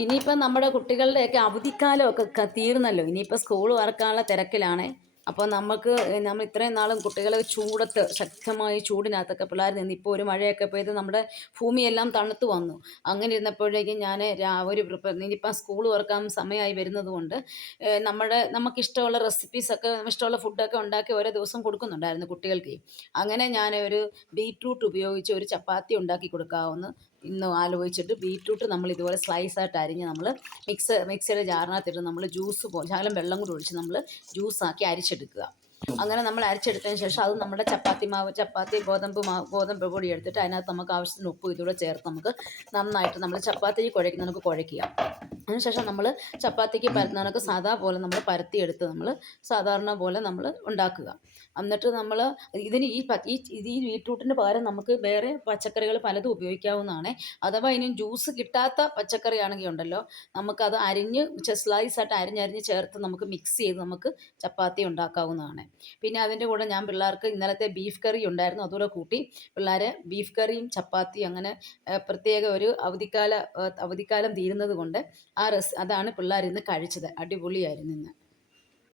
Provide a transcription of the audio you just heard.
ഇനിയിപ്പം നമ്മുടെ കുട്ടികളുടെയൊക്കെ അവധിക്കാലമൊക്കെ തീർന്നല്ലോ. ഇനിയിപ്പോൾ സ്കൂൾ തുറക്കാനുള്ള തിരക്കിലാണ്. അപ്പോൾ നമ്മൾ ഇത്രയും നാളും കുട്ടികളെ ചൂടത്ത് ശക്തമായ ചൂടിനകത്തൊക്കെ പിള്ളേർ നിന്ന് ഇപ്പോൾ ഒരു മഴയൊക്കെ പെയ്ത് നമ്മുടെ ഭൂമിയെല്ലാം തണുത്ത് വന്നു. അങ്ങനെ ഇരുന്നപ്പോഴേക്കും ഞാൻ ഇനിയിപ്പം സ്കൂൾ തുറക്കാൻ സമയമായി വരുന്നത് കൊണ്ട് നമുക്കിഷ്ടമുള്ള റെസിപ്പീസൊക്കെ ഇഷ്ടമുള്ള ഫുഡൊക്കെ ഉണ്ടാക്കി ഓരോ ദിവസം കൊടുക്കുന്നുണ്ടായിരുന്നു കുട്ടികൾക്ക്. അങ്ങനെ ഞാൻ ഒരു ബീറ്റ്റൂട്ട് ഉപയോഗിച്ച് ഒരു ചപ്പാത്തി ഉണ്ടാക്കി കൊടുക്കാമെന്ന് ഇന്ന് ആലോചിച്ചിട്ട് ബീറ്റ്റൂട്ട് നമ്മൾ ഇതുപോലെ സ്ലൈസായിട്ട് അരിഞ്ഞ് നമ്മൾ മിക്സിയുടെ ജാറിനകത്തിട്ട് നമ്മൾ ശകലം വെള്ളം കൂടി ഒഴിച്ച് നമ്മൾ ജ്യൂസാക്കി അരിച്ചെടുക്കുക. അങ്ങനെ നമ്മൾ അരിച്ചെടുത്തതിന് ശേഷം അത് നമ്മുടെ ഗോതമ്പ് പൊടി എടുത്തിട്ട് അതിനകത്ത് നമുക്ക് ആവശ്യത്തിന് ഉപ്പും ഇതുകൂടെ ചേർത്ത് നമുക്ക് നന്നായിട്ട് നമ്മൾ ചപ്പാത്തി കുഴയ്ക്കുന്നതൊക്കെ കുഴയ്ക്കുക. അതിനുശേഷം നമ്മൾ ചപ്പാത്തിക്ക് പരത്തുന്നതൊക്കെ സാധാ പോലെ നമ്മൾ പരത്തിയെടുത്ത് നമ്മൾ സാധാരണ പോലെ നമ്മൾ ഉണ്ടാക്കുക. എന്നിട്ട് നമ്മൾ ഈ ബീറ്റ്റൂട്ടിന് പകരം നമുക്ക് വേറെ പച്ചക്കറികൾ പലതും ഉപയോഗിക്കാവുന്നതാണ്. അഥവാ ഇനി ജ്യൂസ് കിട്ടാത്ത പച്ചക്കറി ആണെങ്കിൽ ഉണ്ടല്ലോ, നമുക്കത് സ്ലൈസായിട്ട് അരിഞ്ഞരിഞ്ഞ് ചേർത്ത് നമുക്ക് മിക്സ് ചെയ്ത് നമുക്ക് ചപ്പാത്തി ഉണ്ടാക്കാവുന്നതാണ്. പിന്നെ അതിൻ്റെ കൂടെ ഞാൻ പിള്ളേർക്ക് ഇന്നലത്തെ ബീഫ് കറി ഉണ്ടായിരുന്നു, അതുകൂടെ കൂട്ടി പിള്ളേർ ബീഫ് കറിയും ചപ്പാത്തിയും അങ്ങനെ പ്രത്യേക ഒരു അവധിക്കാലം തീരുന്നത് കൊണ്ട് അതാണ് പിള്ളേർ ഇന്ന് കഴിച്ചത്. അടിപൊളിയായിരുന്നു ഇന്ന്.